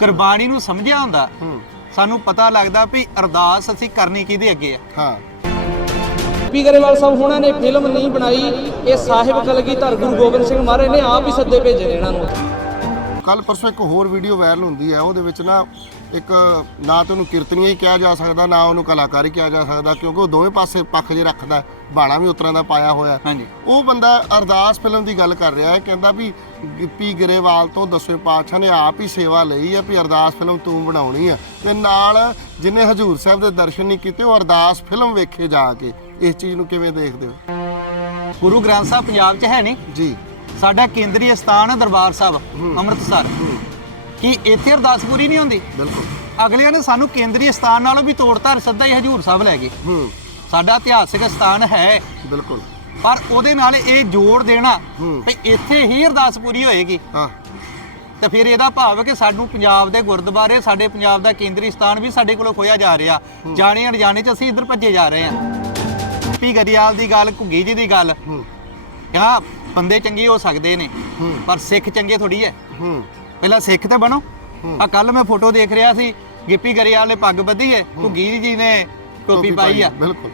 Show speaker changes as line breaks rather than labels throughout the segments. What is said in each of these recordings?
ਗੁਰਬਾਣੀ ਨੂੰ ਸਮਝਿਆ ਹੁੰਦਾ ਸਾਨੂੰ ਪਤਾ ਲੱਗਦਾ ਵੀ ਅਰਦਾਸ ਅਸੀਂ ਕਰਨੀ ਕਿਹਦੇ ਅੱਗੇ ਆ।
ਹਾਂ।
ਪੀ ਗਰੇਵਾਲ ਸਾਹਿਬ ਹੁਣਾਂ ਨੇ ਫਿਲਮ ਨਹੀਂ ਬਣਾਈ ਇਹ ਸਾਹਿਬ ਕਲਗੀਧਰ ਗੁਰੂ ਗੋਬਿੰਦ ਸਿੰਘ ਮਹਾਰਾਜ ਨੇ ਆਪ ਹੀ ਸੱਦੇ ਭੇਜੇ ਨੇ ਇਹਨਾਂ ਨੂੰ।
ਕੱਲ ਪਰਸੋਂ ਇੱਕ ਹੋਰ ਵੀਡੀਓ ਵਾਇਰਲ ਹੁੰਦੀ ਹੈ ਉਹਦੇ ਵਿੱਚ ਨਾ ਇੱਕ ਨਾ ਤੇ ਉਹਨੂੰ ਕੀਰਤਨੀਆ ਹੀ ਕਿਹਾ ਜਾ ਸਕਦਾ ਨਾ ਉਹਨੂੰ ਕਲਾਕਾਰ ਹੀ ਕਿਹਾ ਜਾ ਸਕਦਾ ਕਿਉਂਕਿ ਉਹ ਦੋਵੇਂ ਪਾਸੇ ਪੱਖ ਜੇ ਰੱਖਦਾ। ਬਾਣਾ ਵੀ ਉਤਰਾਂ ਦਾ ਪਾਇਆ ਹੋਇਆ। ਉਹ ਬੰਦਾ ਅਰਦਾਸ ਫਿਲਮ ਦੀ ਗੱਲ ਕਰ ਰਿਹਾ ਹੈ ਕਹਿੰਦਾ ਵੀ ਗਿੱਪੀ ਗਰੇਵਾਲ ਤੋਂ ਦਸਵੇਂ ਪਾਤਸ਼ਾਹ ਨੇ ਆਪ ਹੀ ਸੇਵਾ ਲਈ ਹੈ ਵੀ ਅਰਦਾਸ ਫਿਲਮ ਤੂੰ ਬਣਾਉਣੀ ਆ ਤੇ ਨਾਲ ਜਿਨੇ ਹਜੂਰ ਸਾਹਿਬ ਦੇ ਦਰਸ਼ਨ ਨਹੀਂ ਕੀਤੇ ਉਹ ਅਰਦਾਸ ਫਿਲਮ ਵੇਖੇ ਜਾ ਕੇ। ਇਸ ਚੀਜ਼ ਨੂੰ ਕਿਵੇਂ ਦੇਖਦੇ ਹੋ?
ਗੁਰੂ ਗ੍ਰੰਥ ਸਾਹਿਬ ਪੰਜਾਬ 'ਚ ਹੈ ਨਹੀਂ?
ਜੀ।
ਸਾਡਾ ਕੇਂਦਰੀ ਸਥਾਨ ਹੈ ਦਰਬਾਰ ਸਾਹਿਬ ਅੰਮ੍ਰਿਤਸਰ। ਕੀ ਇੱਥੇ ਅਰਦਾਸ ਪੂਰੀ ਨਹੀਂ ਹੁੰਦੀ?
ਬਿਲਕੁਲ।
ਅਗਲਿਆਂ ਨੇ ਸਾਨੂੰ ਕੇਂਦਰੀ ਸਥਾਨ ਨਾਲੋਂ ਵੀ ਤੋੜਤਾ ਸਿੱਧਾ ਹੀ ਹਜੂਰ ਸਾਹਿਬ ਲੈ ਗਏ।
ਹੂੰ।
ਸਾਡਾ ਇਤਿਹਾਸਿਕ ਸਥਾਨ ਹੈ।
ਬਿਲਕੁਲ।
ਪਰ ਉਹਦੇ ਨਾਲ ਇਹ ਜੋੜ ਦੇਣਾ। ਵੀ ਇੱਥੇ ਹੀ ਅਰਦਾਸ ਪੂਰੀ ਹੋਏਗੀ।
ਹਾਂ।
ਤੇ ਫਿਰ ਇਹਦਾ ਭਾਵ ਹੈ ਕਿ ਸਾਨੂੰ ਪੰਜਾਬ ਦੇ ਗੁਰਦੁਆਰੇ ਸਾਡੇ ਪੰਜਾਬ ਦਾ ਕੇਂਦਰੀ ਸਥਾਨ ਵੀ ਸਾਡੇ ਕੋਲੋਂ ਖੋਇਆ ਜਾ ਰਿਹਾ। ਜਾਣੇ ਅਣਜਾਣੇ ਚ ਅਸੀਂ ਇੱਧਰ ਭੱਜੇ ਜਾ ਰਹੇ ਹਾਂ। ਪੀ ਗਰੀਆਲ ਦੀ ਗੱਲ ਘੁੱਗੀ ਜੀ ਦੀ ਗੱਲ।
ਹੂੰ।
ਕਿਹਾ ਬੰਦੇ ਚੰਗੇ ਹੋ ਸਕਦੇ ਨੇ ਪਰ ਸਿੱਖ ਚੰਗੇ ਥੋੜੀ ਹੈ।
ਹੂੰ।
ਪਹਿਲਾਂ ਸਿੱਖ ਤੇ ਬਣੋ। ਆ ਕੱਲ ਮੈਂ ਫੋਟੋ ਦੇਖ ਰਿਹਾ ਸੀ ਗਿੱਪੀ ਗਰੀਆਲ ਨੇ ਪੱਗ ਬੱਧੀ ਹੈ। ਘੁੱਗੀ ਜੀ ਨੇ ਟੋਪੀ ਪਾਈ ਆ।
ਬਿਲਕੁਲ।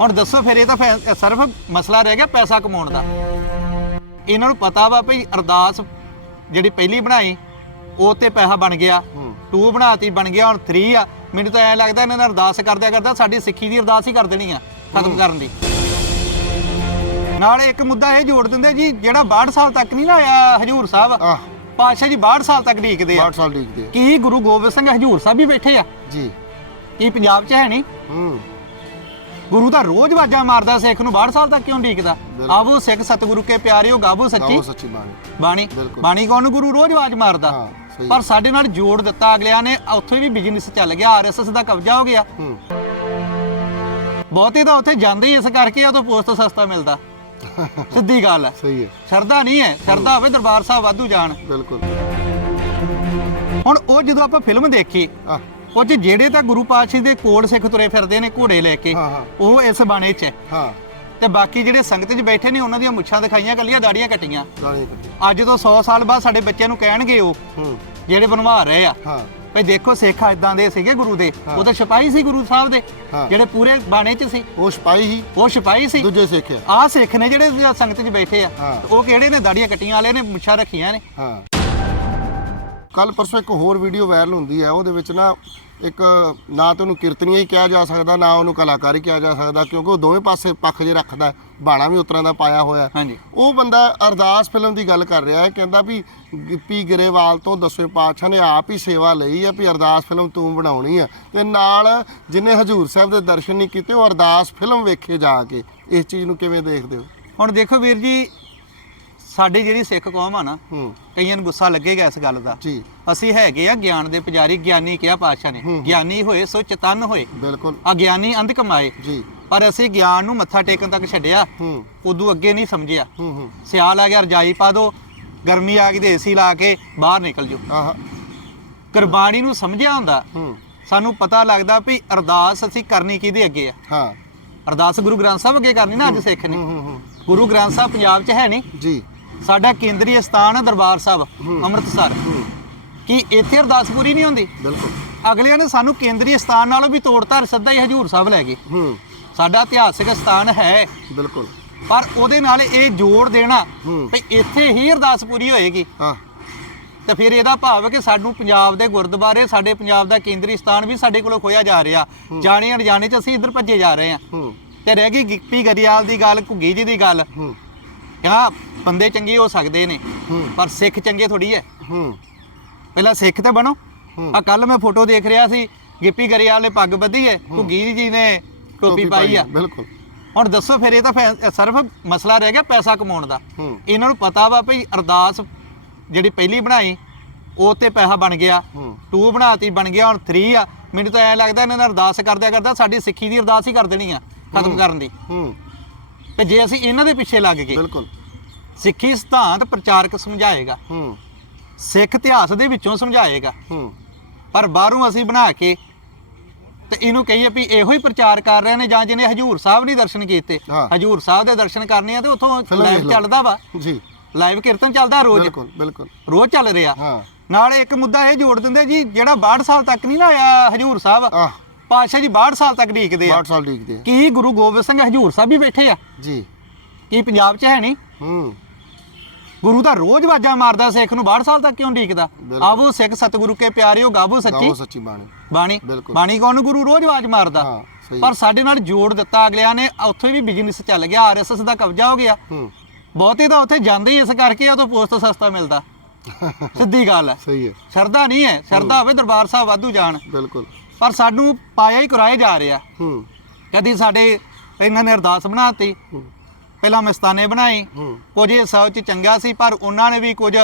ਹੁਣ ਦੱਸੋ ਫਿਰ ਇਹ ਤਾਂ ਫੈ- ਸਿਰਫ ਮਸਲਾ ਰਹਿ ਗਿਆ ਪੈਸਾ ਕਮਾਉਣ ਦਾ। ਇਹਨਾਂ ਨੂੰ ਪਤਾ ਵਾ ਭਈ ਅਰਦਾਸ ਜਿਹੜੀ ਪਹਿਲੀ ਬਣਾਈ ਉਹ ਤੇ ਪੈਸਾ ਬਣ ਗਿਆ।
ਹੂੰ।
2 ਬਣਾਤੀ ਬਣ ਗਿਆ ਹੁਣ 3 ਆ। ਮੈਨੂੰ ਤਾਂ ਐ ਲੱਗਦਾ ਇਹਨਾਂ ਨੇ ਅਰਦਾਸ ਕਰਦਿਆ ਕਰਦਾ ਸਾਡੀ ਸਿੱਖੀ ਦੀ ਅਰਦਾਸ ਹੀ ਕਰ ਦੇਣੀ ਆ ਖਤਮ ਕਰਨ ਦੀ। ਨਾਲ ਇੱਕ ਮੁੱਦਾ ਇਹ ਜੋੜ ਦਿੰਦੇ ਜੀ ਜਿਹੜਾ 62 ਸਾਲ ਤੱਕ ਨਹੀਂ ਨਾ ਆਇਆ ਹਜੂਰ ਸਾਹਿਬ
ਆਹ।
ਪਾਤਸ਼ਾਹ ਜੀ 62 ਸਾਲ ਤੱਕ ਢੀਕਦੇ ਆ।
60 ਸਾਲ ਡੀਕਦੇ ਆ।
ਕੀ ਗੁਰੂ ਗੋਬਿੰਦ ਸਿੰਘ ਹਜੂਰ ਸਾਹਿਬ ਵੀ ਬੈਠੇ ਆ?
ਜੀ।
ਕੀ ਪੰਜਾਬ 'ਚ ਹੈ ਨਹੀਂ?
ਹੂੰ।
ਗੁਰੂ ਦਾ ਰੋਜ਼ ਵਾਜਾ ਮਾਰਦਾ ਸਿੱਖ ਨੂੰ 62 ਸਾਲ ਤੱਕ ਕਿਉਂ ਢੀਕਦਾ। ਆਵੋ ਸਿੱਖ ਸਤਿਗੁਰੂ ਕੇ ਪਿਆਰਿਓ ਗਾਵੋ ਸੱਚੀ।
ਗਾਓ ਸੱਚੀ ਬਾਣੀ।
ਬਾਣੀ
ਬਿਲਕੁਲ।
ਬਾਣੀ ਕੌਣ ਨੂੰ? ਗੁਰੂ ਰੋਜ਼ ਆਵਾਜ਼ ਮਾਰਦਾ।
ਹਾਂ, ਸਹੀ।
ਪਰ ਸਾਡੇ ਨਾਲ ਜੋੜ ਦਿੱਤਾ ਅਗਲਿਆਂ ਨੇ ਉੱਥੇ ਵੀ ਬਿਜ਼ਨਸ ਚੱਲ ਗਿਆ ਆਰਐਸਐਸ ਦਾ ਕਬਜ਼ਾ ਹੋ ਗਿਆ।
ਹੂੰ।
ਬਹੁਤੇ ਤਾਂ ਉੱਥੇ ਜਾਂਦੇ ਹੀ ਇਸ ਕਰਕੇ ਆ ਤੋਂ ਪੋਸਟ ਸਸਤਾ ਮਿਲਦਾ। ਸਿੱਧੀ ਗੱਲ ਹੈ
ਸਹੀ ਹੈ।
ਸ਼ਰਧਾ ਨਹੀਂ ਹੈ ਸ਼ਰਧਾ ਹੋਵੇ ਦਰਬਾਰ ਸਾਹਿਬ ਵਾਧੂ ਜਾਣ।
ਬਿਲਕੁਲ।
ਹੁਣ ਉਹ ਜਦੋਂ ਆਪਾਂ ਫਿਲਮ ਦੇਖੀ
ਆਹ
'ਚ ਜਿਹੜੇ ਤਾਂ ਗੁਰੂ ਪਾਤਸ਼ਾਹ ਦੇ ਕੋੜ ਸਿੱਖ ਤੁਰੇ ਫਿਰਦੇ ਨੇ ਘੋੜੇ ਲੈ ਕੇ
ਹਾਂ, ਹਾਂ।
ਉਹ ਇਸ ਬਾਣੇ 'ਚ ਹੈ।
ਹਾਂ।
ਤੇ ਬਾਕੀ ਜਿਹੜੇ ਸੰਗਤ 'ਚ ਬੈਠੇ ਨੇ ਉਹਨਾਂ ਦੀਆਂ ਮੁੱਛਾਂ ਦਿਖਾਈਆਂ ਕੱਲੀਆਂ ਦਾੜੀਆਂ ਕੱਟੀਆਂ। ਅੱਜ ਤੋਂ 100 ਸਾਲ ਬਾਅਦ ਸਾਡੇ ਬੱਚਿਆਂ ਨੂੰ ਕਹਿਣਗੇ ਉਹ
ਹੂੰ।
ਜਿਹੜੇ ਬਣਵਾ ਰਹੇ ਆ।
ਹਾਂ।
ਭਈ ਦੇਖੋ ਸਿੱਖ ਇਦਾਂ ਦੇ ਸੀਗੇ ਗੁਰੂ ਦੇ। ਉਹ ਤਾਂ ਸਿਪਾਹੀ ਸੀ ਗੁਰੂ ਸਾਹਿਬ ਦੇ
ਹਾਂ।
ਜਿਹੜੇ ਪੂਰੇ ਬਾਣੇ 'ਚ ਸੀ।
ਉਹ ਸਿਪਾਹੀ ਹੀ
ਉਹ ਸਿਪਾਹੀ ਸੀ।
ਦੂਜੇ ਸਿੱਖਿਆ
ਆਹ ਸਿੱਖ ਨੇ ਜਿਹੜੇ ਸੰਗਤ 'ਚ ਬੈਠੇ ਆ।
ਹਾਂ।
ਉਹ ਕਿਹੜੇ ਨੇ? ਦਾੜੀਆਂ ਕੱਟੀਆਂ ਵਾਲੇ ਨੇ ਮੁੱਛਾਂ ਰੱਖੀਆਂ ਨੇ।
ਹਾਂ। ਕੱਲ ਪਰਸੋਂ ਇੱਕ ਹੋਰ ਵੀਡੀਓ ਵਾਇਰਲ ਹੁੰਦੀ ਹੈ ਉਹਦੇ ਵਿੱਚ ਨਾ ਇੱਕ ਨਾ ਤੇ ਉਹਨੂੰ ਕੀਰਤਨੀਆ ਹੀ ਕਿਹਾ ਜਾ ਸਕਦਾ ਨਾ ਉਹਨੂੰ ਕਲਾਕਾਰ ਹੀ ਕਿਹਾ ਜਾ ਸਕਦਾ ਕਿਉਂਕਿ ਉਹ ਦੋਵੇਂ ਪਾਸੇ ਪੱਖ ਜੇ ਰੱਖਦਾ ਹੈ। ਬਾਣਾ ਵੀ ਉਤਰਾਂ ਦਾ ਪਾਇਆ ਹੋਇਆ ਹੈ।
ਹਾਂਜੀ
ਉਹ ਬੰਦਾ ਅਰਦਾਸ ਫਿਲਮ ਦੀ ਗੱਲ ਕਰ ਰਿਹਾ ਹੈ ਕਹਿੰਦਾ ਵੀ ਗਿੱਪੀ ਗਰੇਵਾਲ ਤੋਂ ਦਸਵੇਂ ਪਾਤਸ਼ਾਹ ਨੇ ਆਪ ਹੀ ਸੇਵਾ ਲਈ ਹੈ ਵੀ ਅਰਦਾਸ ਫਿਲਮ ਤੂੰ ਬਣਾਉਣੀ ਆ ਤੇ ਨਾਲ ਜਿਨੇ ਹਜੂਰ ਸਾਹਿਬ ਦੇ ਦਰਸ਼ਨ ਨਹੀਂ ਕੀਤੇ ਉਹ ਅਰਦਾਸ ਫਿਲਮ ਵੇਖੇ ਜਾ ਕੇ ਇਸ ਚੀਜ਼ ਨੂੰ ਕਿਵੇਂ ਦੇਖਦੇ ਹੋ
ਹੁਣ ਦੇਖੋ ਵੀਰ ਜੀ ਸਾਡੀ ਜਿਹੜੀ ਸਿੱਖ ਕੌਮ ਆ ਨਾ
ਹੂੰ।
ਕਈਆਂ ਨੂੰ ਗੁੱਸਾ ਲੱਗੇਗਾ ਇਸ ਗੱਲ ਦਾ।
ਜੀ।
ਅਸੀਂ ਹੈਗੇ ਆ ਗਿਆਨ ਦੇ ਪੁਜਾਰੀ ਗਿਆਨੀ ਕਿਹਾ ਪਾਤਸ਼ਾਹ ਨੇ। ਗਿਆਨੀ ਹੋਏ ਸੋ ਚਤਨ ਹੋਏ।
ਬਿਲਕੁਲ।
ਅਗਿਆਨੀ ਅੰਧ ਕਮਾਏ।
ਜੀ।
ਪਰ ਅਸੀਂ ਗਿਆਨ ਨੂੰ ਮੱਥਾ ਟੇਕਣ ਤੱਕ ਛੱਡਿਆ।
ਹੂੰ।
ਉਦੋਂ ਅੱਗੇ ਨਹੀਂ ਸਮਝਿਆ।
ਹੂੰ ਹੂੰ।
ਸਿਆਲ ਆ ਗਿਆ ਰਜਾਈ ਪਾ ਦੋ। ਗਰਮੀ ਆ ਗਈ ਤੇ ਏਸੀ ਲਾ ਕੇ ਬਾਹਰ ਨਿਕਲ ਜਾਓ।
ਆਹ।
ਗੁਰਬਾਣੀ ਨੂੰ ਸਮਝਿਆ ਹੁੰਦਾ।
ਹੂੰ।
ਸਾਨੂੰ ਪਤਾ ਲੱਗਦਾ ਵੀ ਅਰਦਾਸ ਅਸੀਂ ਕਰਨੀ ਕਿਹਦੇ ਅੱਗੇ ਆ?
ਹਾਂ।
ਅਰਦਾਸ ਗੁਰੂ ਗ੍ਰੰਥ ਸਾਹਿਬ ਅੱਗੇ ਕਰਨੀ ਨਾ ਅੱਜ ਸਿੱਖ ਨੇ।
ਹੂੰ ਹੂੰ ਹੂੰ।
ਗੁਰੂ ਗ੍ਰੰਥ ਸਾਹਿਬ ਪੰਜਾਬ 'ਚ ਹੈ ਨਹੀਂ?
ਜੀ।
ਸਾਡਾ ਕੇਂਦਰੀ ਸਥਾਨ ਹੈ ਦਰਬਾਰ ਸਾਹਿਬ ਅੰਮ੍ਰਿਤਸਰ। ਕੀ ਇੱਥੇ ਅਰਦਾਸ ਪੂਰੀ ਨਹੀਂ ਹੁੰਦੀ?
ਬਿਲਕੁਲ।
ਅਗਲਿਆਂ ਨੇ ਸਾਨੂੰ ਕੇਂਦਰੀ ਸਥਾਨ ਨਾਲੋਂ ਵੀ ਤੋੜਤਾ ਸਿੱਧਾ ਹੀ ਹਜੂਰ ਸਾਹਿਬ ਲੈ ਗਏ।
ਹੂੰ।
ਸਾਡਾ ਇਤਿਹਾਸਿਕ ਸਥਾਨ ਹੈ।
ਬਿਲਕੁਲ।
ਪਰ ਉਹਦੇ ਨਾਲ ਇਹ ਜੋੜ ਦੇਣਾ। ਵੀ ਇੱਥੇ ਹੀ ਅਰਦਾਸ ਪੂਰੀ ਹੋਏਗੀ।
ਹਾਂ।
ਤੇ ਫਿਰ ਇਹਦਾ ਭਾਵ ਹੈ ਕਿ ਸਾਨੂੰ ਪੰਜਾਬ ਦੇ ਗੁਰਦੁਆਰੇ ਸਾਡੇ ਪੰਜਾਬ ਦਾ ਕੇਂਦਰੀ ਸਥਾਨ ਵੀ ਸਾਡੇ ਕੋਲੋਂ ਖੋਇਆ ਜਾ ਰਿਹਾ। ਜਾਣੇ ਅਣਜਾਣੇ ਚ ਅਸੀਂ ਇੱਧਰ ਭੱਜੇ ਜਾ ਰਹੇ ਹਾਂ। ਤੇ ਰਹਿ ਗਈ ਗਿੱਪੀ ਗਰੀਆਲ ਦੀ ਗੱਲ ਘੁੱਗੀ ਜੀ ਦੀ ਗੱਲ। ਕਿਹਾ ਬੰਦੇ ਚੰਗੇ ਹੋ ਸਕਦੇ ਨੇ ਪਰ ਸਿੱਖ ਚੰਗੇ ਥੋੜੀ ਹੈ।
ਹੂੰ।
ਪਹਿਲਾਂ ਸਿੱਖ ਤੇ ਬਣੋ। ਆ ਕੱਲ ਮੈਂ ਫੋਟੋ ਦੇਖ ਰਿਹਾ ਸੀ ਗਿੱਪੀ ਗਰੀਆਲ ਨੇ ਪੱਗ ਬੱਧੀ ਹੈ ਘੁੱਗੀ ਜੀ ਨੇ ਟੋਪੀ ਪਾਈ ਆ।
ਬਿਲਕੁਲ।
ਹੁਣ ਦੱਸੋ ਫਿਰ ਇਹ ਤਾਂ ਸਿਰਫ ਮਸਲਾ ਰਹਿ ਗਿਆ ਪੈਸਾ ਕਮਾਉਣ ਦਾ। ਇਹਨਾਂ ਨੂੰ ਪਤਾ ਵਾ ਭਈ ਅਰਦਾਸ ਜਿਹੜੀ ਪਹਿਲੀ ਬਣਾਈ ਉਹ ਤੇ ਪੈਸਾ ਬਣ ਗਿਆ।
ਹੂੰ।
2 ਬਣਾਤੀ ਬਣ ਗਿਆ ਹੁਣ 3 ਆ। ਮੈਨੂੰ ਤਾਂ ਐ ਲੱਗਦਾ ਇਹਨਾਂ ਨੇ ਅਰਦਾਸ ਕਰਦਿਆ ਕਰਦਾ ਸਾਡੀ ਸਿੱਖੀ ਦੀ ਅਰਦਾਸ ਹੀ ਕਰ ਦੇਣੀ ਆ ਖਤਮ ਕਰਨ ਦੀ।
ਹੂੰ।
ਤੇ ਜੇ ਅਸੀਂ ਇਹਨਾਂ ਦੇ ਪਿੱਛੇ ਲੱਗ ਗਏ
ਬਿਲਕੁਲ।
ਸਿੱਖੀ ਸਿਧਾਂਤ ਪ੍ਰਚਾਰਕ ਸਮਝਾਏਗਾ।
ਹੂੰ।
ਸਿੱਖ ਇਤਿਹਾਸ ਦੇ ਵਿੱਚੋਂ ਸਮਝਾਏਗਾ।
ਹੂੰ।
ਪਰ ਬਾਹਰੋਂ ਅਸੀਂ ਬਣਾ ਕੇ ਤੇ ਇਹਨੂੰ ਕਹੀਏ ਵੀ ਇਹੋ ਹੀ ਪ੍ਰਚਾਰ ਕਰ ਰਹੇ ਨੇ ਜਾਂ ਜਿਹਨੇ ਹਜੂਰ ਸਾਹਿਬ ਨਹੀਂ ਦਰਸ਼ਨ ਕੀਤੇ। ਹਜੂਰ ਸਾਹਿਬ ਦੇ ਦਰਸ਼ਨ ਕਰਨੇ ਆ ਤੇ ਉੱਥੋਂ ਲਾਈਵ। ਚੱਲਦਾ ਵਾ।
ਜੀ।
ਲਾਈਵ ਕੀਰਤਨ ਚੱਲਦਾ ਰੋਜ਼।
ਬਿਲਕੁਲ ਬਿਲਕੁਲ।
ਰੋਜ਼ ਚੱਲ ਰਿਹਾ।
ਹਾਂ।
ਨਾਲ ਇੱਕ ਮੁੱਦਾ ਇਹ ਜੋੜ ਦਿੰਦੇ ਜੀ ਜਿਹੜਾ 62 ਸਾਲ ਤੱਕ ਨਹੀਂ ਨਾ ਆਇਆ ਹਜੂਰ ਸਾਹਿਬ
ਆਹ।
ਪਾਤਸ਼ਾਹ ਜੀ 62 ਸਾਲ ਤੱਕ ਢੀਕਦੇ ਆ।
60 ਸਾਲ ਡੀਕਦੇ ਆ।
ਕੀ ਗੁਰੂ ਗੋਬਿੰਦ ਸਿੰਘ ਹਜੂਰ ਸਾਹਿਬ ਵੀ ਬੈਠੇ ਆ?
ਜੀ।
ਕੀ ਪੰਜਾਬ 'ਚ ਹੈ ਨਹੀਂ?
ਹੂੰ।
ਗੁਰੂ ਤਾਂ ਰੋਜ਼ ਵਾਜਾਂ ਮਾਰਦਾ ਸਿੱਖ ਨੂੰ 62 ਸਾਲ ਤੱਕ ਕਿਉਂ ਢੀਕਦਾ। ਆਵੋ ਸਿੱਖ ਸਤਿਗੁਰੂ ਕੇ ਪਿਆਰਿਓ ਗਾਵੋ ਸੱਚੀ।
ਗਾਵੋ ਸੱਚੀ ਬਾਣੀ।
ਬਾਣੀ। ਬਾਣੀ ਕੌਣ ਗੁਰੂ ਰੋਜ਼ ਆਵਾਜ਼ ਮਾਰਦਾ? ਪਰ ਸਾਡੇ ਨਾਲ ਜੋੜ ਦਿੱਤਾ ਅਗਲਿਆਂ ਨੇ ਉੱਥੇ ਵੀ ਬਿਜ਼ਨਸ ਚੱਲ ਗਿਆ ਆਰਐਸਐਸ ਦਾ ਕਬਜ਼ਾ ਹੋ ਗਿਆ।
ਹੂੰ।
ਬਹੁਤੇ ਤਾਂ ਉੱਥੇ ਜਾਂਦੇ ਹੀ ਇਸ ਕਰਕੇ ਆ ਤੋਂ ਪੋਸਟ ਸਸਤਾ ਮਿਲਦਾ। ਸਿੱਧੀ ਗੱਲ ਹੈ।
ਸਹੀ ਹੈ।
ਸ਼ਰਧਾ ਨਹੀਂ ਹੈ। ਸ਼ਰਧਾ ਹੋਵੇ ਦਰਬਾਰ ਸਾਹਿਬ ਵਾਧੂ ਜਾਣ।
ਬਿਲਕੁਲ।
ਪਰ ਸਾਨੂੰ ਪਾਇਆ ਹੀ ਕਰਾਏ ਜਾ ਰਿਹਾ।
ਹੂੰ।
ਕਦੀ ਸਾਡੇ ਇਹਨਾਂ ਨੇ ਅਰਦਾਸ ਬਣਾਤੀ। ਪਹਿਲਾਂ ਮਸਤਾਨੇ ਬਣਾਈ।
ਹੂੰ।
ਕੁਝ ਹਿੱਸਾ ਚ ਚੰਗਾ ਸੀ ਪਰ ਉਹਨਾਂ ਨੇ ਵੀ ਕੁਝ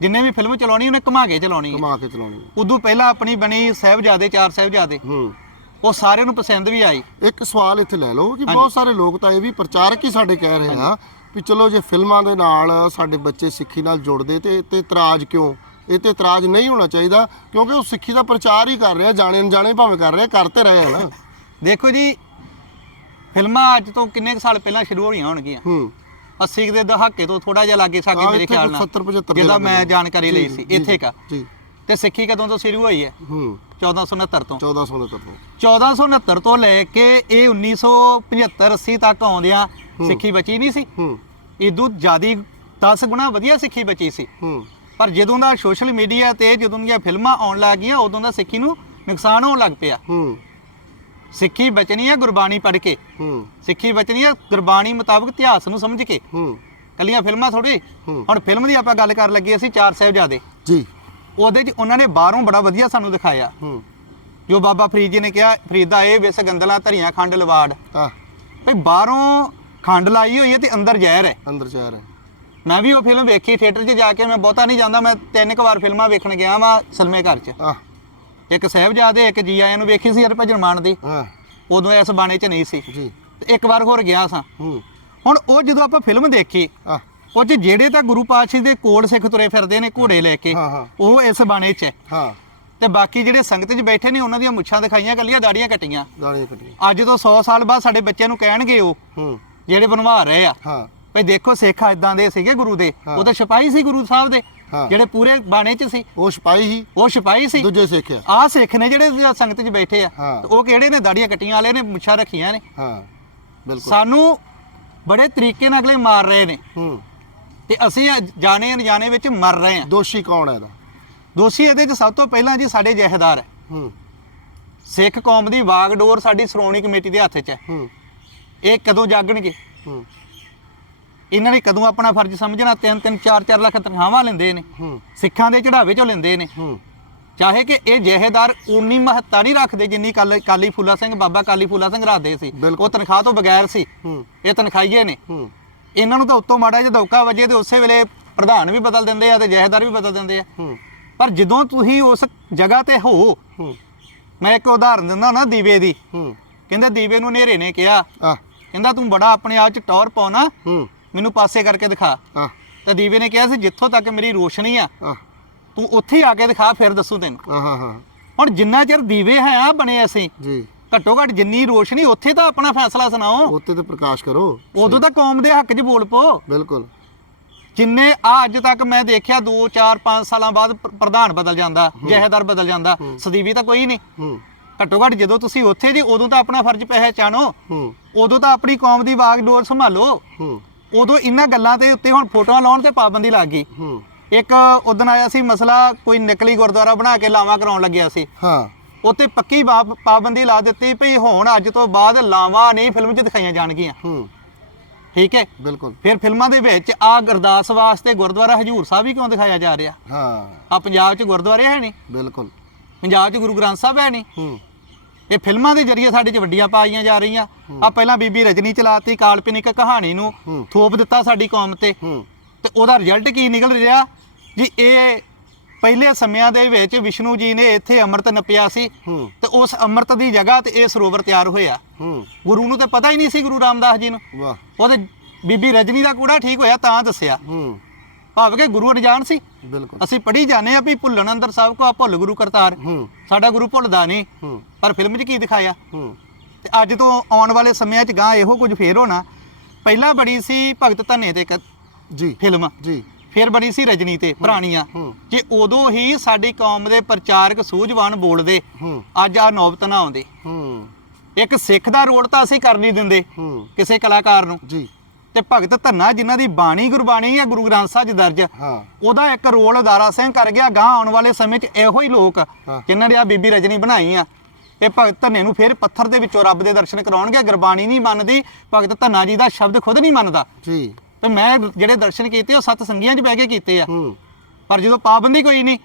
ਜਿੰਨੇ ਵੀ ਫਿਲਮ ਚਲਾਉਣੀ ਉਹਨੇ ਘੁਮਾ ਕੇ ਚਲਾਉਣੀ
ਕਮਾ ਕੇ ਚਲਾਉਣੀ
ਉਦੋਂ ਪਹਿਲਾਂ ਆਪਣੀ ਬਣੀ ਸਾਹਿਬਜ਼ਾਦੇ ਚਾਰ ਸਾਹਿਬਜ਼ਾਦੇ।
ਹੂੰ।
ਉਹ ਸਾਰਿਆਂ ਨੂੰ ਪਸੰਦ ਵੀ ਆਈ।
ਇੱਕ ਸਵਾਲ ਇੱਥੇ ਲੈ ਲਓ ਕਿ ਬਹੁਤ ਸਾਰੇ ਲੋਕ ਤਾਂ ਇਹ ਵੀ ਪ੍ਰਚਾਰਕ ਹੀ ਸਾਡੇ ਕਹਿ ਰਹੇ ਆ ਵੀ ਚਲੋ ਜੇ ਫਿਲਮਾਂ ਦੇ ਨਾਲ ਸਾਡੇ ਬੱਚੇ ਸਿੱਖੀ ਨਾਲ ਜੁੜਦੇ ਤੇ ਤੇ ਇਤਰਾਜ਼ ਕਿਉਂ? ਇਹ ਤੇ ਇਤਰਾਜ਼ ਨਹੀਂ ਹੋਣਾ ਚਾਹੀਦਾ ਕਿਉਂਕਿ ਉਹ ਸਿੱਖੀ ਦਾ ਪ੍ਰਚਾਰ ਹੀ ਕਰ ਰਿਹਾ ਜਾਣੇ ਅਣਜਾਣੇ ਭਾਵੇਂ ਕਰ ਰਿਹਾ ਕਰਦੇ ਰਹੇ ਆ ਨਾ।
ਦੇਖੋ ਜੀ ਫਿਲਮਾਂ ਅੱਜ ਤੋਂ ਕਿੰਨੇ ਕੁ ਸਾਲ ਪਹਿਲਾਂ ਸ਼ੁਰੂ ਹੋਈਆਂ ਹੋਣਗੀਆਂ।
ਹੂੰ।
80 ਦੇ ਦਹਾਕੇ ਤੋਂ ਥੋੜਾ ਜਿਹਾ ਲਾਗੇ ਸਾਗੇ ਮੇਰੇ ਖਿਆਲ ਨਾਲ
70 75 ਦੇ
ਜਿਹਦਾ ਮੈਂ। ਜਾਣਕਾਰੀ ਲਈ ਸੀ ਇੱਥੇ ਕਾ।
ਜੀ।
ਤੇ ਸਿੱਖੀ ਕਦੋਂ ਤੋਂ ਸ਼ੁਰੂ ਹੋਈ ਹੈ?
ਹੂੰ।
1469 ਤੋਂ।
1469 ਤੋਂ।
1469 ਤੋਂ ਲੈ ਕੇ ਇਹ 1975 80 ਤੱਕ ਆਉਂਦਿਆਂ ਸਿੱਖੀ ਬਚੀ ਨਹੀਂ ਸੀ।
ਹੂੰ।
ਇਦੋਂ ਜਿਆਦੀ 10 ਗੁਣਾ ਵਧੀਆ ਸਿੱਖੀ ਬਚੀ ਸੀ।
ਹੂੰ।
ਪਰ ਜਦੋਂ ਦਾ ਸੋਸ਼ਲ ਮੀਡੀਆ ਤੇ ਜਦੋਂ ਦੀਆਂ ਫਿਲਮਾਂ ਆਉਣ ਲੱਗ ਗਈਆਂ ਉਦੋਂ ਦਾ ਸਿੱਖੀ ਨੂੰ ਨੁਕਸਾਨ ਹੋਣ ਲੱਗ ਪਿਆ।
ਹੂੰ।
ਸਿੱਖੀ ਬਚਣੀ ਹੈ ਗੁਰਬਾਣੀ ਪੜ੍ਹ ਕੇ।
ਹੂੰ।
ਸਿੱਖੀ ਬਚਣੀ ਹੈ ਗੁਰਬਾਣੀ ਮੁਤਾਬਕ ਇਤਿਹਾਸ ਨੂੰ ਸਮਝ ਕੇ।
ਹੂੰ।
ਕੱਲੀਆਂ ਫਿਲਮਾਂ ਥੋੜੀ
ਹੂੰ।
ਹੁਣ ਫਿਲਮ ਦੀ ਆਪਾਂ ਗੱਲ ਕਰਨ ਲੱਗੇ ਅਸੀਂ ਚਾਰ ਸਾਹਿਬਜ਼ਾਦੇ।
ਜੀ।
ਉਹਦੇ 'ਚ ਉਹਨਾਂ ਨੇ ਬਾਹਰੋਂ ਬੜਾ ਵਧੀਆ ਸਾਨੂੰ ਦਿਖਾਇਆ।
ਹੂੰ।
ਜੋ ਬਾਬਾ ਫਰੀਦ ਜੀ ਨੇ ਕਿਹਾ ਫਰੀਦਾ ਇਹ ਵਿਸ ਗੰਦਲਾ ਧਰੀਆਂ ਖੰਡ ਲਵਾੜ।
ਆ
ਭਈ ਬਾਹਰੋਂ ਖੰਡ ਲਾਈ ਹੋਈ ਹੈ ਤੇ ਅੰਦਰ ਜ਼ਹਿਰ ਹੈ।
ਅੰਦਰ ਜਾ ਰਿਹਾ
ਮੈਂ ਵੀ ਉਹ ਫਿਲਮ ਵੇਖੀ ਥੀਏਟਰ 'ਚ ਜਾ ਕੇ ਮੈਂ ਬਹੁਤਾ ਨਹੀਂ ਜਾਂਦਾ ਮੈਂ ਤਿੰਨ ਕੁ ਵਾਰ ਫਿਲਮਾਂ ਵੇਖਣ ਗਿਆ ਵਾਂ ਸਲਮੇ ਘਰ 'ਚ।
ਆ
ਇੱਕ ਸਾਹਿਬਜ਼ਾਦੇ ਇੱਕ ਜੀ ਆਇਆਂ ਨੂੰ ਵੇਖੀ ਸੀ ਹਰਭਜਨ ਮਾਨ ਦੀ।
ਹਾਂ।
ਉਦੋਂ ਇਸ ਬਾਣੇ 'ਚ ਨਹੀਂ ਸੀ।
ਜੀ।
ਤੇ ਇੱਕ ਵਾਰ ਹੋਰ ਗਿਆ ਸਾਂ।
ਹੂੰ।
ਹੁਣ ਉਹ ਜਦੋਂ ਆਪਾਂ ਫਿਲਮ ਦੇਖੀ
ਆ
ਉਹ 'ਚ ਜਿਹੜੇ ਤਾਂ ਗੁਰੂ ਪਾਤਸ਼ਾਹ ਦੇ ਕੋਲ ਸਿੱਖ ਤੁਰੇ ਫਿਰਦੇ ਨੇ ਘੋੜੇ ਲੈ ਕੇ
ਹਾਂ, ਹਾਂ।
ਉਹ ਇਸ ਬਾਣੇ 'ਚ ਹੈ।
ਹਾਂ।
ਤੇ ਬਾਕੀ ਜਿਹੜੇ ਸੰਗਤ 'ਚ ਬੈਠੇ ਨੇ ਉਹਨਾਂ ਦੀਆਂ ਮੁੱਛਾਂ ਦਿਖਾਈਆਂ ਕੱਲੀਆਂ ਦਾੜੀਆਂ ਕੱਟੀਆਂ।
ਗਾਲੀਆਂ ਕੱਢੀਆਂ
ਅੱਜ ਤੋਂ 100 ਸਾਲ ਬਾਅਦ ਸਾਡੇ ਬੱਚਿਆਂ ਨੂੰ ਕਹਿਣਗੇ ਉਹ
ਹੂੰ।
ਜਿਹੜੇ ਬਣਵਾ ਰਹੇ ਆ।
ਹਾਂ।
ਭਈ ਦੇਖੋ ਸਿੱਖ ਇਦਾਂ ਦੇ ਸੀਗੇ ਗੁਰੂ ਦੇ। ਉਹ ਤਾਂ ਸਿਪਾਹੀ ਸੀ ਗੁਰੂ ਸਾਹਿਬ ਦੇ। ਜਿਹੜੇ ਪੂਰੇ ਬਾਣੇ 'ਚ ਸੀ।
ਉਹ ਸਿਪਾਹੀ ਹੀ
ਉਹ ਸਿਪਾਹੀ ਸੀ।
ਦੂਜੇ ਸਿੱਖਿਆ
ਆਹ ਸਿੱਖ ਨੇ ਜਿਹੜੇ ਸੰਗਤ 'ਚ ਬੈਠੇ ਆ। ਉਹ ਕਿਹੜੇ ਨੇ? ਦਾੜੀਆਂ ਕੱਟੀਆਂ ਵਾਲੇ ਨੇ ਮੁੱਛਾਂ ਰੱਖੀਆਂ ਨੇ।
ਹਾਂ ਬਿਲਕੁਲ।
ਸਾਨੂੰ ਬੜੇ ਤਰੀਕੇ ਨਾਲ ਅਗਲੇ ਮਾਰ ਰਹੇ ਨੇ।
ਹੂੰ।
ਤੇ ਅਸੀਂ ਜਾਣੇ ਅਣਜਾਣੇ ਵਿੱਚ ਮਰ ਰਹੇ ਹਾਂ
ਦੋਸ਼ੀ ਕੌਣ ਹੈ ਇਹਦਾ?
ਦੋਸ਼ੀ ਇਹਦੇ 'ਚ ਸਭ ਤੋਂ ਪਹਿਲਾਂ ਜੀ ਸਾਡੇ ਜਹੇਦਾਰ ਹੈ
ਹੂੰ।
ਸਿੱਖ ਕੌਮ ਦੀ ਵਾਗਡੋਰ ਸਾਡੀ ਸ਼੍ਰੋਮਣੀ ਕਮੇਟੀ ਦੇ ਹੱਥ 'ਚ ਹੈ
ਹੂੰ।
ਇਹ ਕਦੋਂ ਜਾਗਣਗੇ?
ਹੂੰ।
ਇਹਨਾਂ ਨੇ ਕਦੋਂ ਆਪਣਾ ਫਰਜ਼ ਸਮਝਣਾ? ਤਿੰਨ ਤਿੰਨ ਚਾਰ ਚਾਰ ਲੱਖ ਤਨਖਾਹਾਂ ਲੈਂਦੇ ਨੇ। ਸਿੱਖਾਂ ਦੇ ਚੜਾਵੇ 'ਚੋਂ ਲੈਂਦੇ ਨੇ। ਚਾਹੇ ਕਿ ਇਹ ਜਹੇਦਾਰ ਉਨੀ ਮਹੱਤਤਾ ਨਹੀਂ ਰੱਖਦੇ ਜਿੰਨੀ ਕਾਲ- ਕਾਲੀ ਫੂਲਾ ਸਿੰਘ ਬਾਬਾ ਕਾਲੀ ਫੂਲਾ ਸਿੰਘ ਰੱਖਦੇ ਸੀ। ਉਹ ਤਨਖਾਹ ਤੋਂ ਬਗੈਰ ਸੀ। ਇਹ ਤਨਖਾਹੀਏ ਨੇ। ਇਹਨਾਂ ਨੂੰ ਤਾਂ ਉੱਤੋਂ ਮਾੜਾ ਜਿਹਾ ਧੋਕਾ ਵਜੇ ਤੇ ਉਸੇ ਵੇਲੇ ਪ੍ਰਧਾਨ ਵੀ ਬਦਲ ਦਿੰਦੇ ਆ ਤੇ ਜਹੇਦਾਰ ਵੀ ਬਦਲ ਦਿੰਦੇ ਆ। ਪਰ ਜਦੋਂ ਤੁਸੀਂ ਉਸ ਜਗ੍ਹਾ ਤੇ ਹੋ ਮੈਂ ਇੱਕ ਉਦਾਹਰਨ ਦਿੰਦਾ ਨਾ ਦੀਵੇ ਦੀ। ਕਹਿੰਦੇ ਦੀਵੇ ਨੂੰ ਹਨੇਰੇ ਨੇ ਕਿਹਾ। ਕਹਿੰਦਾ ਤੂੰ ਬੜਾ ਆਪਣੇ ਆਪ 'ਚ ਟੌਰ ਪਾਉਣਾ। ਮੈਨੂੰ ਪਾਸੇ ਕਰਕੇ ਦਿਖਾ। ਤਾਂ ਦੀਵੇ ਨੇ ਕਿਹਾ ਸੀ ਜਿੱਥੋਂ ਤੱਕ ਮੇਰੀ ਰੋਸ਼ਨੀ
ਆ
ਤੂੰ ਉੱਥੇ ਹੀ ਆ ਕੇ ਦਿਖਾ ਫਿਰ ਦੱਸੂ ਤੈਨੂੰ।
ਹਾਂ ਹਾਂ ਹਾਂ।
ਹੁਣ ਜਿੰਨਾ ਚਿਰ ਦੀਵੇ ਹੈ ਆ ਬਣੇ ਅਸੀਂ
ਜੀ।
ਘੱਟੋ ਘੱਟ ਜਿੰਨੀ ਰੋਸ਼ਨੀ ਉੱਥੇ ਤਾਂ ਆਪਣਾ ਫੈਸਲਾ ਸੁਣਾਓ।
ਉੱਤੇ ਤੇ ਪ੍ਰਕਾਸ਼ ਕਰੋ।
ਉਦੋਂ ਤਾਂ ਕੌਮ ਦੇ ਹੱਕ 'ਚ ਬੋਲ ਪੋ।
ਬਿਲਕੁਲ।
ਜਿੰਨੇ ਆ ਅੱਜ ਤੱਕ ਮੈਂ ਦੇਖਿਆ 2 4 5 ਸਾਲਾਂ ਬਾਅਦ ਪ੍ਰ- ਪ੍ਰਧਾਨ ਬਦਲ ਜਾਂਦਾ ਜਹੇਦਾਰ ਬਦਲ ਜਾਂਦਾ ਸਦੀਵੀ ਤਾਂ ਕੋਈ ਨਹੀਂ।
ਹੂੰ।
ਘੱਟੋ ਘੱਟ ਜਦੋਂ ਤੁਸੀਂ ਉੱਥੇ ਜੀ ਉਦੋਂ ਤਾਂ ਆਪਣਾ ਫਰਜ਼ ਪਹਿਚਾਣੋ।
ਹੂੰ।
ਉਦੋਂ ਤਾਂ ਆਪਣੀ ਕੌਮ ਦੀ ਵਾਗ ਡੋਰ ਸੰਭਾਲੋ।
ਹੂੰ।
ਉਦੋਂ ਇਹਨਾਂ ਗੱਲਾਂ ਤੇ ਉੱਤੇ ਹੁਣ ਫੋਟੋਆਂ ਲਾਉਣ ਤੇ ਪਾਬੰਦੀ ਲੱਗ ਗਈ।
ਹੂੰ।
ਇੱਕ ਉਦੋਂ ਆਇਆ ਸੀ ਮਸਲਾ ਕੋਈ ਨਕਲੀ ਗੁਰਦੁਆਰਾ ਬਣਾ ਕੇ ਲਾਵਾਂ ਕਰਾਉਣ ਲੱਗਿਆ ਸੀ।
ਹਾਂ।
ਉੱਤੇ ਪੱਕੀ ਬਾ- ਪਾਬੰਦੀ ਲਾ ਦਿੱਤੀ ਭਈ ਹੁਣ ਅੱਜ ਤੋਂ ਬਾਅਦ ਲਾਵਾਂ ਨਹੀਂ ਫਿਲਮ 'ਚ ਦਿਖਾਈਆਂ ਜਾਣਗੀਆਂ।
ਹੂੰ।
ਠੀਕ ਹੈ?
ਬਿਲਕੁਲ।
ਫਿਰ ਫਿਲਮਾਂ ਦੇ ਵਿੱਚ ਆ ਗੁਰਦਾਸ ਵਾਸਤੇ ਗੁਰਦੁਆਰਾ ਹਜੂਰ ਸਾਹਿਬ ਹੀ ਕਿਉਂ ਦਿਖਾਇਆ ਜਾ ਰਿਹਾ?
ਹਾਂ।
ਆ ਪੰਜਾਬ 'ਚ ਗੁਰਦੁਆਰੇ ਹੈ ਨਹੀਂ?
ਬਿਲਕੁਲ।
ਪੰਜਾਬ 'ਚ ਗੁਰੂ ਗ੍ਰੰਥ ਸਾਹਿਬ ਹੈ ਨਹੀਂ?
ਹੂੰ।
ਇਹ ਫਿਲਮਾਂ ਦੇ ਜ਼ਰੀਏ ਸਾਡੇ 'ਚ ਵੱਡੀਆਂ ਪਾਈਆਂ ਜਾ ਰਹੀਆਂ। ਆ ਪਹਿਲਾਂ ਬੀਬੀ ਰਜਨੀ ਚਲਾਤੀ ਕਾਲਪਨਿਕ ਕਹਾਣੀ ਨੂੰ। ਥੋਪ ਦਿੱਤਾ ਸਾਡੀ ਕੌਮ ਤੇ। ਤੇ ਉਹਦਾ ਰਿਜ਼ਲਟ ਕੀ ਨਿਕਲ ਰਿਹਾ? ਜੀ ਇਹ ਪਹਿਲੇ ਸਮਿਆਂ ਦੇ ਵਿੱਚ ਵਿਸ਼ਨੂੰ ਜੀ ਨੇ ਇੱਥੇ ਅੰਮ੍ਰਿਤ ਨਪਿਆ ਸੀ। ਤੇ ਉਸ ਅੰਮ੍ਰਿਤ ਦੀ ਜਗ੍ਹਾ ਤੇ ਇਹ ਸਰੋਵਰ ਤਿਆਰ ਹੋਇਆ। ਗੁਰੂ ਨੂੰ ਤਾਂ ਪਤਾ ਹੀ ਨਹੀਂ ਸੀ ਗੁਰੂ ਰਾਮਦਾਸ ਜੀ ਨੂੰ। ਉਹਦੇ ਬੀਬੀ ਰਜਨੀ ਦਾ ਕੂੜਾ ਠੀਕ ਹੋਇਆ ਤਾਂ ਦੱਸਿਆ। ਭਾਵ ਕਿ ਗੁਰੂ ਅਣਜਾਣ ਸੀ।
ਬਿਲਕੁਲ।
ਅਸੀਂ ਪੜ੍ਹੀ ਜਾਂਦੇ ਆ ਵੀ ਭੁੱਲਣ ਅੰਦਰ ਸਭ ਕੋ ਆ ਭੁੱਲ ਗੁਰੂ ਕਰਤਾਰ। ਸਾਡਾ ਗੁਰੂ ਭੁੱਲਦਾ ਨਹੀਂ। ਪਰ ਫਿਲਮ 'ਚ ਕੀ ਦਿਖਾਇਆ? ਤੇ ਅੱਜ ਤੋਂ ਆਉਣ ਵਾਲੇ ਸਮਿਆਂ 'ਚ ਗਾਂ ਇਹੋ ਕੁਝ ਫੇਰ ਹੋਣਾ। ਪਹਿਲਾਂ ਬੜੀ ਸੀ ਭਗਤ ਧੰਨੇ ਤੇ
ਜੀ।
ਫਿਲਮ।
ਜੀ।
ਫਿਰ ਬਣੀ ਸੀ ਰਜਨੀ ਤੇ ਪੁਰਾਣੀਆਂ। ਜੇ ਉਦੋਂ ਹੀ ਸਾਡੀ ਕੌਮ ਦੇ ਪ੍ਰਚਾਰਕ ਸੂਝਵਾਨ ਬੋਲਦੇ ਅੱਜ ਆ ਨੌਬਤ ਨਾ ਆਉਂਦੀ। ਇੱਕ ਸਿੱਖ ਦਾ ਰੋਲ ਤਾਂ ਅਸੀਂ ਕਰ ਨਹੀਂ ਦਿੰਦੇ ਕਿਸੇ ਕਲਾਕਾਰ ਨੂੰ।
ਜੀ।
ਤੇ ਭਗਤ ਧੰਨਾ ਜਿਨ੍ਹਾਂ ਦੀ ਬਾਣੀ ਗੁਰਬਾਣੀ ਹੈ ਗੁਰੂ ਗ੍ਰੰਥ ਸਾਹਿਬ 'ਚ ਦਰਜ
ਹਾਂ।
ਉਹਦਾ ਇੱਕ ਰੋਲ ਅਦਾਰਾ ਸਿੰਘ ਕਰ ਗਿਆ ਗਾਂ ਆਉਣ ਵਾਲੇ ਸਮੇਂ 'ਚ ਇਹੋ ਹੀ ਲੋਕ। ਜਿਨ੍ਹਾਂ ਨੇ ਆ ਬੀਬੀ ਰਜਨੀ ਬਣਾਈ ਆ। ਇਹ ਭਗਤ ਧੰਨੇ ਨੂੰ ਫਿਰ ਪੱਥਰ ਦੇ ਵਿੱਚੋਂ ਰੱਬ ਦੇ ਦਰਸ਼ਨ ਕਰਾਉਣਗੇ ਗੁਰਬਾਣੀ ਨਹੀਂ ਮੰਨਦੀ ਭਗਤ ਧੰਨਾ ਜੀ ਦਾ ਸ਼ਬਦ ਖੁਦ ਨਹੀਂ ਮੰਨਦਾ।
ਜੀ।
ਤੇ ਮੈਂ ਜਿਹੜੇ ਦਰਸ਼ਨ ਕੀਤੇ ਉਹ ਸੱਤ ਸੰਗੀਆਂ 'ਚ ਬਹਿ ਕੇ ਕੀਤੇ ਆ।
ਹੂੰ।
ਪਰ ਜਦੋਂ ਪਾਬੰਦੀ ਕੋਈ ਨਹੀਂ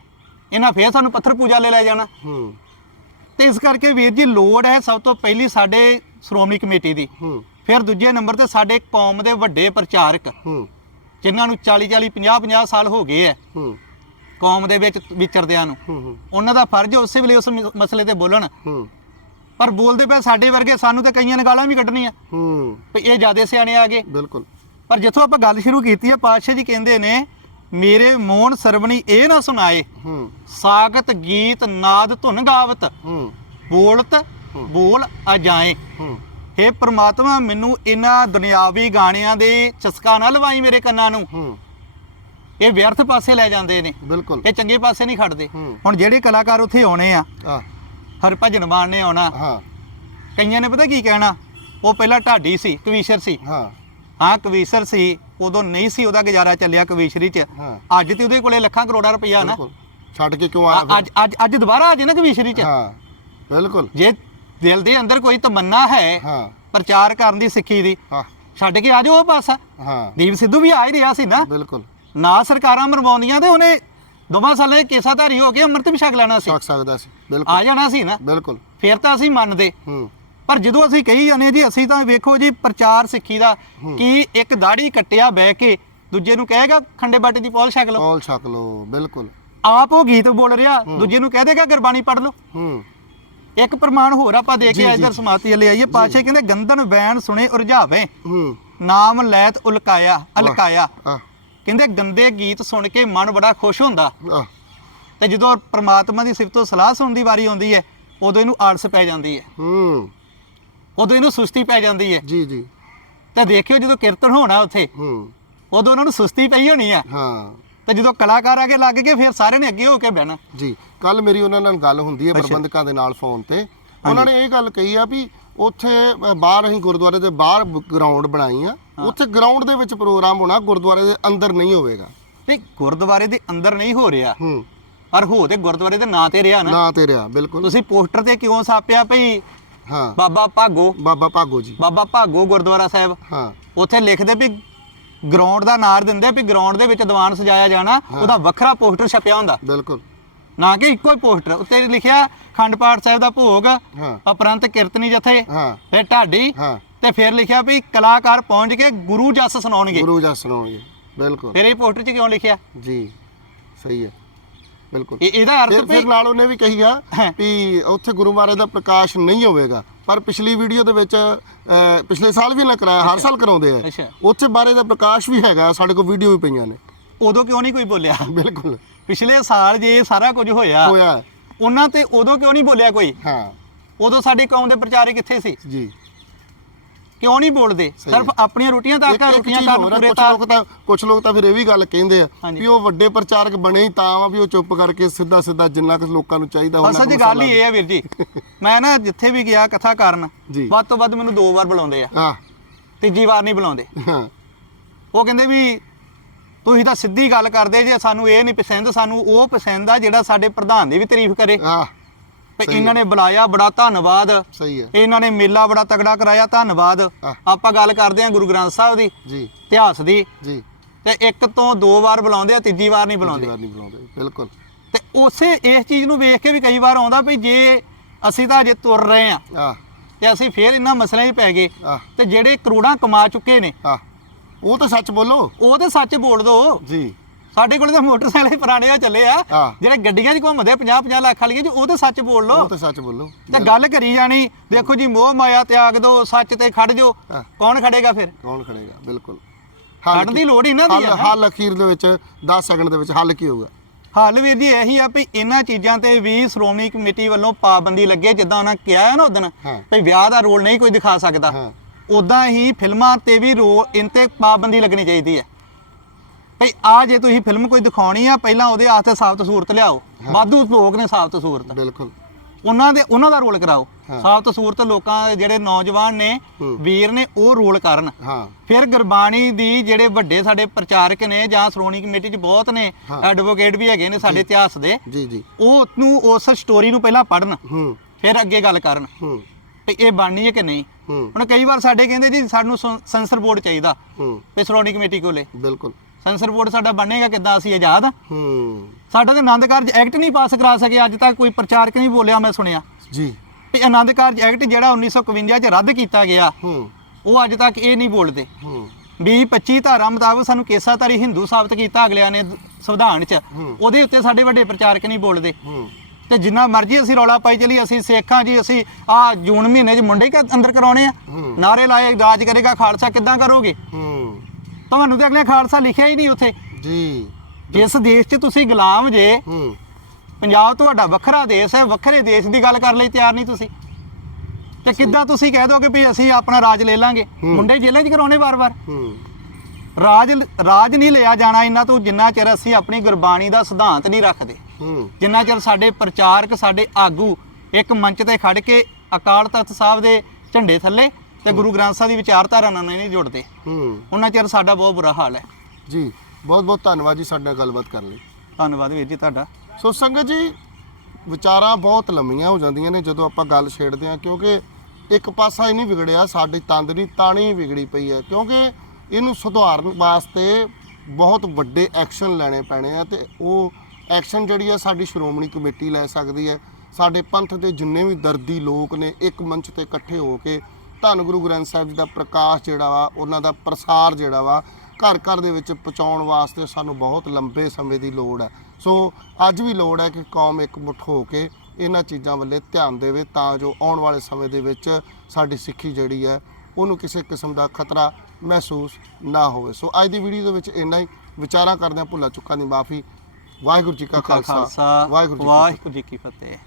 ਇਹਨਾਂ ਫੇਰ ਸਾਨੂੰ ਪੱਥਰ ਪੂਜਾ ਲੈ ਲੈ ਜਾਣਾ।
ਹੂੰ।
ਤੇ ਇਸ ਕਰਕੇ ਵੀਰ ਜੀ ਲੋੜ ਹੈ ਸਭ ਤੋਂ ਪਹਿਲੀ ਸਾਡੇ ਸ਼੍ਰੋਮਣੀ ਕਮੇਟੀ ਦੀ।
ਹੂੰ।
ਫਿਰ ਦੂਜੇ ਨੰਬਰ ਤੇ ਸਾਡੇ ਕੌਮ ਦੇ ਵੱਡੇ ਪ੍ਰਚਾਰਕ
ਹੂੰ।
ਜਿਨ੍ਹਾਂ ਨੂੰ 40 40 50 50 ਸਾਲ ਹੋ ਗਏ ਐ।
ਹੂੰ।
ਕੌਮ ਦੇ ਵਿੱਚ ਵਿਚਰਦਿਆਂ ਨੂੰ।
ਹੂੰ ਹੂੰ।
ਉਹਨਾਂ ਦਾ ਫਰਜ਼ ਉਸੇ ਵੇਲੇ ਉਸ ਮਸਲੇ ਤੇ ਬੋਲਣ।
ਹੂੰ।
ਪਰ ਬੋਲਦੇ ਪਏ ਸਾਡੇ ਵਰਗੇ ਸਾਨੂੰ ਤਾਂ ਕਈਆਂ ਨੇ ਗਾਲਾਂ ਵੀ ਕੱਢਣੀਆਂ।
ਹੂੰ।
ਵੀ ਇਹ ਜਿਆਦੇ ਸਿਆਣੇ ਆ ਗਏ।
ਬਿਲਕੁਲ।
ਪਰ ਜਿੱਥੋਂ ਆਪਾਂ ਗੱਲ ਸ਼ੁਰੂ ਕੀਤੀ ਹੈ ਪਾਤਸ਼ਾਹ ਜੀ ਕਹਿੰਦੇ ਨੇ ਮੇਰੇ ਮੋਹਨ ਸਰਵਣੀ ਇਹ ਨਾ ਸੁਣਾਏ।
ਹੂੰ।
ਸਾਗਤ ਗੀਤ ਨਾਦ ਧੁਨ ਗਾਵਤ।
ਹੂੰ।
ਬੋਲਤ ਬੋਲ ਆ ਜਾਏ
ਹੂੰ।
ਹੇ ਪ੍ਰਮਾਤਮਾ ਮੈਨੂੰ ਇਹਨਾਂ ਦੁਨਿਆਵੀ ਗਾਣਿਆਂ ਦੇ ਚਸਕਾ ਨਾ ਲਵਾਈ ਮੇਰੇ ਕੰਨਾਂ ਨੂੰ।
ਹੂੰ।
ਇਹ ਵਿਅਰਥ ਪਾਸੇ ਲੈ ਜਾਂਦੇ ਨੇ।
ਬਿਲਕੁਲ।
ਇਹ ਚੰਗੇ ਪਾਸੇ ਨਹੀਂ ਖੜਦੇ।
ਹੂੰ।
ਹੁਣ ਜਿਹੜੇ ਕਲਾਕਾਰ ਉੱਥੇ ਆਉਣੇ ਆ
ਆ
ਹਰਭਜਨ ਮਾਨ ਨੇ ਆਉਣਾ।
ਹਾਂ।
ਕਈਆਂ ਨੇ ਪਤਾ ਕੀ ਕਹਿਣਾ? ਉਹ ਪਹਿਲਾਂ ਢਾਡੀ ਸੀ ਕਵੀਸ਼ਰ ਸੀ।
ਹਾਂ।
ਹਾਂ ਕਵੀਸ਼ਰ ਸੀ ਉਦੋਂ ਨਹੀਂ ਸੀ ਉਹਦਾ ਗੁਜ਼ਾਰਾ ਚੱਲਿਆ ਕਵੀਸ਼ਰੀ 'ਚ।
ਹਾਂ।
ਅੱਜ ਤੇ ਉਹਦੇ ਕੋਲੇ ਲੱਖਾਂ ਕਰੋੜਾਂ ਰੁਪਈਆ ਨਾ।
ਛੱਡ ਕੇ ਕਿਉਂ ਆਇਆ
ਅੱਜ ਅੱਜ ਅੱਜ ਦੁਬਾਰਾ ਆ ਜੇ ਨਾ ਕਵੀਸ਼ਰੀ 'ਚ।
ਹਾਂ। ਬਿਲਕੁਲ।
ਜੇ ਦਿਲ ਦੇ ਅੰਦਰ ਕੋਈ ਤਮੰਨਾ ਹੈ
ਹਾਂ।
ਪ੍ਰਚਾਰ ਕਰਨ ਦੀ ਸਿੱਖੀ ਦੀ।
ਹਾਂ।
ਛੱਡ ਕੇ ਆ ਜਾਓ ਉਹ ਪਾਸਾ
ਹਾਂ।
ਦੀਪ ਸਿੱਧੂ ਵੀ ਆ ਹੀ ਰਿਹਾ ਸੀ ਨਾ।
ਬਿਲਕੁਲ।
ਨਾ ਸਰਕਾਰਾਂ ਮਰਵਾਉਂਦੀਆਂ ਤੇ ਉਹਨੇ ਦੋਵਾਂ ਸਾਲਾਂ ਕੇਸਾਧਾਰੀ ਹੋ ਕੇ ਅੰਮ੍ਰਿਤ ਵੀ ਛਕ ਲੈਣਾ ਸੀ।
ਛੱਕ ਸਕਦਾ ਸੀ। ਬਿਲਕੁਲ।
ਆ ਜਾਣਾ ਸੀ ਨਾ।
ਬਿਲਕੁਲ।
ਫਿਰ ਤਾਂ ਅਸੀਂ ਮੰਨਦੇ।
ਹੂੰ।
ਪਰ ਜਦੋਂ ਅਸੀਂ ਕਹੀ ਜਾਂਦੇ ਜੀ ਅਸੀਂ ਤਾਂ ਵੇਖੋ ਜੀ ਪ੍ਰਚਾਰ ਸਿੱਖੀ ਦਾ ਕਿ ਇੱਕ ਦਾੜੀ ਕੱਟਿਆ ਬਹਿ ਕੇ ਦੂਜੇ ਨੂੰ ਕਹੇਗਾ ਖੰਡੇ ਬਾਟੇ ਦੀ ਪੌਲ ਛਕ ਲਓ।
ਕੌਲ ਛਕ ਲੋ ਬਿਲਕੁਲ।
ਆਪ ਉਹ ਗੀਤ ਬੋਲ ਰਿਹਾ ਦੂਜੇ ਨੂੰ ਕਹਿ ਦੇਗਾ ਗੁਰਬਾਣੀ ਪੜ ਲਓ।
ਹੂੰ।
ਇੱਕ ਪ੍ਰਮਾਣ ਹੋਰ ਆਪਾਂ ਦੇ ਕੇ ਇਧਰ ਸਮਾਪਤੀ ਲਈ ਆਈਏ। ਪਾਸ਼ੇ ਕਹਿੰਦੇ ਗੰਦਨ ਵੈਣ ਸੁਣੇ ਉਰਝਾਵੇ
ਹੂੰ।
ਨਾਮ ਲੈਤ ਉਲਕਾਇਆ ਅਲਕਾਇਆ। ਕਹਿੰਦੇ ਗੰਦੇ ਗੀਤ ਸੁਣ ਕੇ ਮਨ ਬੜਾ ਖੁਸ਼ ਹੁੰਦਾ। ਤੇ ਜਦੋਂ ਪ੍ਰਮਾਤਮਾ ਦੀ ਸਿਫਤੋਂ ਸਲਾਹ ਸੁਣਨ ਦੀ ਵਾਰੀ ਆਉਂਦੀ ਹੈ ਉਦੋਂ ਇਹਨੂੰ ਆਲਸ ਪੈ ਜਾਂਦੀ ਹੈ
ਹੂੰ।
ਉਦੋਂ ਇਹਨੂੰ ਸੁਸਤੀ ਪੈ ਜਾਂਦੀ ਹੈ
ਜੀ ਜੀ।
ਤੇ ਦੇਖਿਓ ਜਦੋਂ ਕੀਰਤਨ ਹੋਣਾ ਉੱਥੇ
ਹੂੰ।
ਉਦੋਂ ਉਹਨਾਂ ਨੂੰ ਸੁਸਤੀ ਪਈ ਹੋਣੀ ਆ।
ਹਾਂ।
ਤੇ ਜਦੋਂ ਕਲਾਕਾਰ ਅੱਗੇ ਲੱਗ ਗਏ ਫਿਰ ਸਾਰਿਆਂ ਨੇ ਅੱਗੇ ਹੋ ਕੇ ਬਹਿਣਾ।
ਜੀ ਕੱਲ ਮੇਰੀ ਉਹਨਾਂ ਨਾਲ ਗੱਲ ਹੁੰਦੀ ਹੈ ਪ੍ਰਬੰਧਕਾਂ ਦੇ ਨਾਲ ਫੋਨ ਤੇ। ਉਹਨਾਂ ਨੇ ਇਹ ਗੱਲ ਕਹੀ ਆ ਵੀ ਉੱਥੇ ਬਾਹਰ ਅਸੀਂ ਗੁਰਦੁਆਰੇ ਦੇ ਬਾਹਰ ਗਰਾਊਂਡ ਬਣਾਈ ਆ। ਉੱਥੇ ਗਰਾਊਂਡ ਦੇ ਵਿੱਚ ਪ੍ਰੋਗਰਾਮ ਹੋਣਾ ਗੁਰਦੁਆਰੇ ਦੇ ਅੰਦਰ ਨਹੀਂ ਹੋਵੇਗਾ।
ਨਹੀਂ ਗੁਰਦੁਆਰੇ ਦੇ ਅੰਦਰ ਨਹੀਂ ਹੋ ਰਿਹਾ।
ਹੂੰ।
ਪਰ ਹੋ ਤੇ ਗੁਰਦੁਆਰੇ ਦੇ ਨਾਂ ਤੇ ਰਿਹਾ ਨਾ।
ਨਾ ਤੇ ਰਿਹਾ ਬਿਲਕੁਲ।
ਤੁਸੀਂ ਪੋਸਟਰ ਤੇ ਕਿਉਂ ਛਾਪਿਆ ਭਈ?
ਹਾਂ।
ਬਾਬਾ ਭਾਗੋ।
ਬਾਬਾ ਭਾਗੋ ਜੀ।
ਬਾਬਾ ਭਾਗੋ ਗੁਰਦੁਆਰਾ ਸਾਹਿਬ।
ਹਾਂ।
ਉੱਥੇ ਲਿਖਦੇ ਵੀ ਗਰਾਊਂਡ ਦਾ ਨਾਰ ਦਿੰਦੇ ਵੀ ਗਰਾਊਂਡ ਦੇ ਵਿੱਚ ਦੀਵਾਨ ਸਜਾਇਆ ਜਾਣਾ ਉਹਦਾ ਵੱਖਰਾ ਪੋਸਟਰ ਛਪਿਆ ਹੁੰਦਾ।
ਬਿਲਕੁਲ।
ਨਾ ਕਿ ਇੱਕੋ ਹੀ ਪੋਸਟਰ ਉੱਤੇ ਲਿਖਿਆ ਖੰਡ ਪਾਠ ਸਾਹਿਬ ਦਾ ਭੋਗ
ਹਾਂ।
ਉਪਰੰਤ ਕੀਰਤਨੀ ਜਥੇ ਫਿਰ ਢਾਡੀ ਤੇ ਫਿਰ ਲਿਖਿਆ ਵੀ ਕਲਾਕਾਰ ਪਹੁੰਚ ਕੇ ਗੁਰੂ ਜਸ ਸੁਣਾਉਣਗੇ।
ਗੁਰੂ ਜੀ ਸੁਣਾਉਣਗੇ। ਬਿਲਕੁਲ।
ਫਿਰ ਇਹ ਪੋਸਟਰ 'ਚ ਕਿਉਂ ਲਿਖਿਆ?
ਜੀ। ਸਹੀ ਹੈ। ਬਿਲਕੁਲ।
ਇਹ ਇਹਦਾ ਅਰਥ
ਫਿਰ ਨਾਲ ਉਹਨੇ ਵੀ ਕਹੀ ਆ
ਹਾਂ।
ਵੀ ਉੱਥੇ ਗੁਰੂ ਮਹਾਰਾਜ ਦਾ ਪ੍ਰਕਾਸ਼ ਨਹੀਂ ਹੋਵੇਗਾ। ਪਰ ਪਿਛਲੀ ਵੀਡੀਓ ਦੇ ਵਿੱਚ ਅਹ, ਪਿਛਲੇ ਸਾਲ ਵੀ ਨਾ ਕਰਾਇਆ ਹਰ ਸਾਲ ਕਰਾਉਂਦੇ ਆ। ਉੱਥੇ ਬਾਰੇ ਦਾ ਪ੍ਰਕਾਸ਼ ਵੀ ਹੈਗਾ ਸਾਡੇ ਕੋਲ ਵੀਡੀਓ ਵੀ ਪਈਆਂ ਨੇ।
ਉਦੋਂ ਕਿਉਂ ਨਹੀਂ ਕੋਈ ਬੋਲਿਆ?
ਬਿਲਕੁਲ।
ਪਿਛਲੇ ਸਾਲ ਜੇ ਸਾਰਾ ਕੁਝ ਹੋਇਆ
ਹੋਇਆ।
ਉਹਨਾਂ ਤੇ ਉਦੋਂ ਕਿਉਂ ਨਹੀਂ ਬੋਲਿਆ ਕੋਈ?
ਹਾਂ।
ਉਦੋਂ ਸਾਡੀ ਕੌਮ ਦੇ ਪ੍ਰਚਾਰਕ ਕਿੱਥੇ ਸੀ?
ਜੀ।
ਕਿਉਂ ਨਹੀਂ ਬੋਲਦੇ? ਸਿਰਫ ਆਪਣੀਆਂ ਰੋਟੀਆਂ
ਇੱਕ- ਇੱਕ
ਰੋਟੀਆਂ
ਆ,
ਪੂਰੇ ਤਾਰ
ਲੋਕ ਤਾਂ ਕੁਝ ਲੋਕ ਤਾਂ ਫਿਰ ਇਹ ਵੀ ਗੱਲ ਕਹਿੰਦੇ ਆ। ਵੀ ਉਹ ਵੱਡੇ ਪ੍ਰਚਾਰਕ ਬਣੇ ਹੀ ਤਾਂ ਆ ਵੀ ਉਹ ਚੁੱਪ ਕਰਕੇ ਸਿੱਧਾ ਸਿੱਧਾ ਜਿੰਨਾ ਕੁ ਲੋਕਾਂ ਨੂੰ ਚਾਹੀਦਾ ਉਹਨਾਂ
ਅਸਲ 'ਚ ਗੱਲ ਹੀ ਇਹ ਆ ਵੀਰ ਜੀ। ਮੈਂ ਨਾ ਜਿੱਥੇ ਵੀ ਗਿਆ ਕਥਾ ਕਰਨ
ਜੀ।
ਵੱਧ ਤੋਂ ਵੱਧ ਮੈਨੂੰ ਦੋ ਵਾਰ ਬੁਲਾਉਂਦੇ ਆ।
ਹਾਂ।
ਤੀਜੀ ਵਾਰ ਨਹੀਂ ਬੁਲਾਉਂਦੇ।
ਹਾਂ।
ਉਹ ਕਹਿੰਦੇ ਵੀ ਤੁਸੀਂ ਤਾਂ ਸਿੱਧੀ ਗੱਲ ਕਰਦੇ ਜੇ ਸਾਨੂੰ ਇਹ ਨਹੀਂ ਪਸੰਦ ਸਾਨੂੰ ਉਹ ਪਸੰਦ ਆ ਜਿਹੜਾ ਸਾਡੇ ਪ੍ਰਧਾਨ ਦੀ ਵੀ ਤਾਰੀਫ ਕਰੇ।
ਹਾਂ।
ਤੇ ਇਹਨਾਂ ਨੇ ਬੁਲਾਇਆ ਬੜਾ ਧੰਨਵਾਦ।
ਸਹੀ ਹੈ।
ਇਹਨਾਂ ਨੇ ਮੇਲਾ ਬੜਾ ਤਗੜਾ ਕਰਾਇਆ ਧੰਨਵਾਦ। ਆਪਾਂ ਗੱਲ ਕਰਦੇ ਹਾਂ ਗੁਰੂ ਗ੍ਰੰਥ ਸਾਹਿਬ ਦੀ
ਜੀ।
ਇਤਿਹਾਸ ਦੀ।
ਜੀ।
ਤੇ ਇੱਕ ਤੋਂ ਦੋ ਵਾਰ ਬੁਲਾਉਂਦੇ ਆ ਤੀਜੀ ਵਾਰ ਨਹੀਂ ਬੁਲਾਉਂਦੇ।
ਵਾਰ ਨਹੀਂ ਬੁਲਾਉਂਦੇ ਬਿਲਕੁਲ।
ਤੇ ਉਸੇ ਇਸ ਚੀਜ਼ ਨੂੰ ਵੇਖ ਕੇ ਵੀ ਕਈ ਵਾਰ ਆਉਂਦਾ ਵੀ ਜੇ ਅਸੀਂ ਤਾਂ ਅਜੇ ਤੁਰ ਰਹੇ ਆ
ਆ
ਤੇ ਅਸੀਂ ਫੇਰ ਇਹਨਾਂ ਮਸਲਿਆਂ 'ਚ ਪੈ ਗਏ। ਤੇ ਜਿਹੜੇ ਕਰੋੜਾਂ ਕਮਾ ਚੁੱਕੇ ਨੇ
ਆ ਉਹ ਤਾਂ ਸੱਚ ਬੋਲੋ।
ਉਹ ਤੇ ਸੱਚ ਬੋਲ ਦੋ।
ਜੀ।
ਸਾਡੇ ਕੋਲ ਤਾਂ ਮੋਟਰਸਾਈਕਲ ਹੀ ਪੁਰਾਣੇ ਆ ਚੱਲੇ ਆ
ਹਾਂ।
ਜਿਹੜੇ ਗੱਡੀਆਂ 'ਚ ਘੁੰਮਦੇ 50 50 ਲੱਖ ਵਾਲੀਆਂ ਜੀ ਉਹ ਤੇ ਸੱਚ ਬੋਲ ਲੋ
ਉਹ ਤਾਂ ਸੱਚ ਬੋਲੋ
ਤੇ ਗੱਲ ਕਰੀ ਜਾਣੀ ਦੇਖੋ ਜੀ ਮੋਹ ਮਾਇਆ ਤਿਆਗ ਦੋ ਸੱਚ ਤੇ ਖੜ ਜੋ
ਹਾਂ।
ਕੌਣ ਖੜੇਗਾ ਫਿਰ
ਕੌਣ ਖੜੇਗਾ ਬਿਲਕੁਲ
ਖੜਨ ਦੀ ਲੋੜ ਹੀ ਨਾ ਦੀ
ਹੱਲ
ਆ ਨਾ।
ਹੱਲ ਅਖੀਰ ਦੇ ਵਿੱਚ 10 ਸੈਕਿੰਡ ਦੇ ਵਿੱਚ ਹੱਲ ਕੀ ਹੋਊਗਾ
ਹੱਲ ਵੀਰ ਜੀ ਇਹੀ ਆ ਵੀ ਇਹਨਾਂ ਚੀਜ਼ਾਂ ਤੇ ਵੀ ਸ਼੍ਰੋਮਣੀ ਕਮੇਟੀ ਵੱਲੋਂ ਪਾਬੰਦੀ ਲੱਗੇ ਜਿੱਦਾਂ ਉਹਨਾਂ ਕਿਹਾ ਹੈ ਨਾ ਉਦੋਂ
ਹਾਂ।
ਵੀ ਵਿਆਹ ਦਾ ਰੋਲ ਨਹੀਂ ਕੋਈ ਦਿਖਾ ਸਕਦਾ
ਹਾਂ।
ਉਦਾਂ ਹੀ ਫਿਲਮਾਂ ਤੇ ਵੀ ਰੋਲ ਇਨ ਤੇ ਪਾਬੰਦੀ ਲੱਗਣੀ ਚਾਹੀਦੀ ਹੈ ਭਈ ਆ ਜੇ ਤੁਸੀਂ ਫਿਲਮ ਕੋਈ ਦਿਖਾਉਣੀ ਆ ਪਹਿਲਾਂ ਉਹਦੇ ਵਾਸਤੇ ਸਾਬਤ ਸੂਰਤ ਲਿਆਓ। ਵਾਧੂ ਲੋਕ ਨੇ ਸਾਬਤ ਸੂਰਤ।
ਬਿਲਕੁਲ।
ਉਹਨਾਂ ਦੇ ਉਹਨਾਂ ਦਾ ਰੋਲ ਕਰਾਓ।
ਹਾਂ।
ਸਾਬਤ ਸੂਰਤ ਲੋਕਾਂ ਦੇ ਜਿਹੜੇ ਨੌਜਵਾਨ ਨੇ। ਵੀਰ ਨੇ ਉਹ ਰੋਲ ਕਰਨ।
ਹਾਂ।
ਫਿਰ ਗੁਰਬਾਣੀ ਦੀ ਜਿਹੜੇ ਵੱਡੇ ਸਾਡੇ ਪ੍ਰਚਾਰਕ ਨੇ ਜਾਂ ਸ਼੍ਰੋਣੀ ਕਮੇਟੀ 'ਚ ਬਹੁਤ ਨੇ। ਐਡਵੋਕੇਟ ਵੀ ਹੈਗੇ ਨੇ ਸਾਡੇ ਇਤਿਹਾਸ ਦੇ।
ਜੀ ਜੀ।
ਉਹ ਨੂੰ ਉਸ ਸਟੋਰੀ ਨੂੰ ਪਹਿਲਾਂ ਪੜਨ
ਹੂੰ।
ਫਿਰ ਅੱਗੇ ਗੱਲ ਕਰਨ।
ਹੂੰ।
ਵੀ ਇਹ ਬਣਨੀ ਹੈ ਕਿ ਨਹੀਂ? ਹੁਣ ਕਈ ਵਾਰ ਸਾਡੇ ਕਹਿੰਦੇ ਜੀ ਸਾਨੂੰ ਸੈਂਸਰ ਬੋਰਡ ਚਾਹੀਦਾ।
ਹੂੰ।
ਤੇ ਸ਼੍ਰੋਣੀ ਕਮੇਟੀ ਕੋਲੇ।
ਬਿਲਕੁਲ।
ਸੈਂਸਰ ਬੋਰਡ ਸਾਡਾ ਬਣੇਗਾ ਕਿੱਦਾਂ ਅਸੀਂ ਆਜ਼ਾਦ? ਆ
ਹੂੰ।
ਸਾਡਾ ਤੇ ਆਨੰਦ ਕਾਰਜ ਐਕਟ ਨਹੀਂ ਪਾਸ ਕਰਾ ਸਕੇ ਅੱਜ ਤੱਕ ਕੋਈ ਪ੍ਰਚਾਰਕ ਨਹੀਂ ਬੋਲਿਆ ਮੈਂ ਸੁਣਿਆ।
ਜੀ।
ਵੀ ਆਨੰਦ ਕਾਰਜ ਐਕਟ ਜਿਹੜਾ 1951 ਚ ਰੱਦ ਕੀਤਾ ਗਿਆ
ਹੂੰ।
ਉਹ ਅੱਜ ਤੱਕ ਇਹ ਨਹੀਂ ਬੋਲਦੇ।
ਹੂੰ।
20 25 ਧਾਰਾ ਮੁਤਾਬਕ ਸਾਨੂੰ ਕੇਸਾਧਾਰੀ ਹਿੰਦੂ ਸਾਬਤ ਕੀਤਾ ਅਗਲਿਆਂ ਨੇ ਸੰਵਿਧਾਨ 'ਚ। ਉਹਦੇ ਉੱਤੇ ਸਾਡੇ ਵੱਡੇ ਪ੍ਰਚਾਰਕ ਨਹੀਂ ਬੋਲਦੇ।
ਹੂੰ।
ਤੇ ਜਿੰਨਾ ਮਰਜ਼ੀ ਅਸੀਂ ਰੌਲਾ ਪਾਈ ਚਲੀ ਅਸੀਂ ਸੇਖਾਂ ਜੀ ਅਸੀਂ ਆ ਜੂਨ ਮਹੀਨੇ 'ਚ ਮੁੰਡੇ ਹੀ ਅੰਦਰ ਕਰਾਉਣੇ ਆ। ਨਾਰੇ ਲਾਏ ਰਾਜ ਕਰੇਗਾ ਖਾਲਸਾ ਕਿੱਦਾਂ ਕਰੋਗੇ?
ਹੂੰ।
ਤੁਹਾਨੂੰ ਤੇ ਅਗਲੇ ਖਾਲਸਾ ਲਿਖਿਆ ਹੀ ਨਹੀਂ ਉੱਥੇ।
ਜੀ।
ਜਿਸ ਦੇਸ਼ 'ਚ ਤੁਸੀਂ ਗੁਲਾਮ ਜੇ
ਹੂੰ।
ਪੰਜਾਬ ਤੁਹਾਡਾ ਵੱਖਰਾ ਦੇਸ਼ ਹੈ ਵੱਖਰੇ ਦੇਸ਼ ਦੀ ਗੱਲ ਕਰਨ ਲਈ ਤਿਆਰ ਨਹੀਂ ਤੁਸੀਂ। ਤੇ ਕਿੱਦਾਂ ਤੁਸੀਂ ਕਹਿ ਦੋਗੇ ਵੀ ਅਸੀਂ ਆਪਣਾ ਰਾਜ ਲੈ ਲਾਂਗੇ? ਮੁੰਡੇ ਜੇਲ੍ਹਾਂ 'ਚ ਕਰਾਉਣੇ ਵਾਰ-ਵਾਰ।
ਹੂੰ।
ਰਾਜ ਰਾਜ ਨਹੀਂ ਲਿਆ ਜਾਣਾ ਇਹਨਾਂ ਤੋਂ ਜਿੰਨਾ ਚਿਰ ਅਸੀਂ ਆਪਣੀ ਗੁਰਬਾਣੀ ਦਾ ਸਿਧਾਂਤ ਨਹੀਂ ਰੱਖਦੇ।
ਹੂੰ।
ਜਿੰਨਾ ਚਿਰ ਸਾਡੇ ਪ੍ਰਚਾਰਕ ਸਾਡੇ ਆਗੂ ਇੱਕ ਮੰਚ ਤੇ ਖੜ ਕੇ ਅਕਾਲ ਤਖਤ ਸਾਹਿਬ ਦੇ ਝੰਡੇ ਥੱਲੇ ਤੇ ਗੁਰੂ ਗ੍ਰੰਥ ਸਾਹਿਬ ਦੀ ਵਿਚਾਰਧਾਰਾ ਨਾਲ ਨਹੀਂ ਜੁੜਦੇ।
ਹੂੰ।
ਉਹਨਾਂ ਚਿਰ ਸਾਡਾ ਬਹੁਤ ਬੁਰਾ ਹਾਲ ਹੈ।
ਜੀ ਬਹੁਤ ਬਹੁਤ ਧੰਨਵਾਦ ਜੀ ਸਾਡੇ ਨਾਲ ਗੱਲਬਾਤ ਕਰਨ ਲਈ।
ਧੰਨਵਾਦ ਵੀਰ ਜੀ ਤੁਹਾਡਾ।
ਸੋ ਸੰਗਤ ਜੀ ਵਿਚਾਰਾਂ ਬਹੁਤ ਲੰਮੀਆਂ ਹੋ ਜਾਂਦੀਆਂ ਨੇ ਜਦੋਂ ਆਪਾਂ ਗੱਲ ਛੇੜਦੇ ਹਾਂ ਕਿਉਂਕਿ ਇੱਕ ਪਾਸਾ ਹੀ ਨਹੀਂ ਵਿਗੜਿਆ ਸਾਡੀ ਤੰਦ ਦੀ ਤਾਣੀ ਵਿਗੜੀ ਪਈ ਹੈ ਕਿਉਂਕਿ ਇਹਨੂੰ ਸੁਧਾਰਨ ਵਾਸਤੇ ਬਹੁਤ ਵੱਡੇ ਐਕਸ਼ਨ ਲੈਣੇ ਪੈਣੇ ਆ ਤੇ ਉਹ ਐਕਸ਼ਨ ਜਿਹੜੀ ਆ ਸਾਡੀ ਸ਼੍ਰੋਮਣੀ ਕਮੇਟੀ ਲੈ ਸਕਦੀ ਹੈ। ਸਾਡੇ ਪੰਥ ਦੇ ਜਿੰਨੇ ਵੀ ਦਰਦੀ ਲੋਕ ਨੇ ਇੱਕ ਮੰਚ ਤੇ ਇਕੱਠੇ ਹੋ ਕੇ ਧੰਨ ਗੁਰੂ ਗ੍ਰੰਥ ਸਾਹਿਬ ਜੀ ਦਾ ਪ੍ਰਕਾਸ਼ ਜਿਹੜਾ ਵਾ ਉਹਨਾਂ ਦਾ ਪ੍ਰਸਾਰ ਜਿਹੜਾ ਵਾ ਘਰ ਘਰ ਦੇ ਵਿੱਚ ਪਹੁੰਚਾਉਣ ਵਾਸਤੇ ਸਾਨੂੰ ਬਹੁਤ ਲੰਬੇ ਸਮੇਂ ਦੀ ਲੋੜ ਹੈ। ਸੋ ਅੱਜ ਵੀ ਲੋੜ ਹੈ ਕਿ ਕੌਮ ਇਕਮੁੱਠ ਹੋ ਕੇ ਇਹਨਾਂ ਚੀਜ਼ਾਂ ਵੱਲੇ ਧਿਆਨ ਦੇਵੇ ਤਾਂ ਜੋ ਆਉਣ ਵਾਲੇ ਸਮੇਂ ਦੇ ਵਿੱਚ ਸਾਡੀ ਸਿੱਖੀ ਜਿਹੜੀ ਹੈ ਉਹਨੂੰ ਕਿਸੇ ਕਿਸਮ ਦਾ ਖਤਰਾ ਮਹਿਸੂਸ ਨਾ ਹੋਵੇ। ਸੋ ਅੱਜ ਦੀ ਵੀਡੀਓ ਦੇ ਵਿੱਚ ਇੰਨਾ ਹੀ। ਵਿਚਾਰਾਂ ਕਰਦੇ ਹਾਂ ਭੁੱਲਾ ਚੁੱਕਾਂ ਦੀ ਮਾਫੀ। ਵਾਹਿਗੁਰੂ ਜੀ ਕਾ ਖਾਲਸਾ।
ਵਾਹਿਗੁਰੂ ਜੀ ਕੀ ਫਤਿਹ।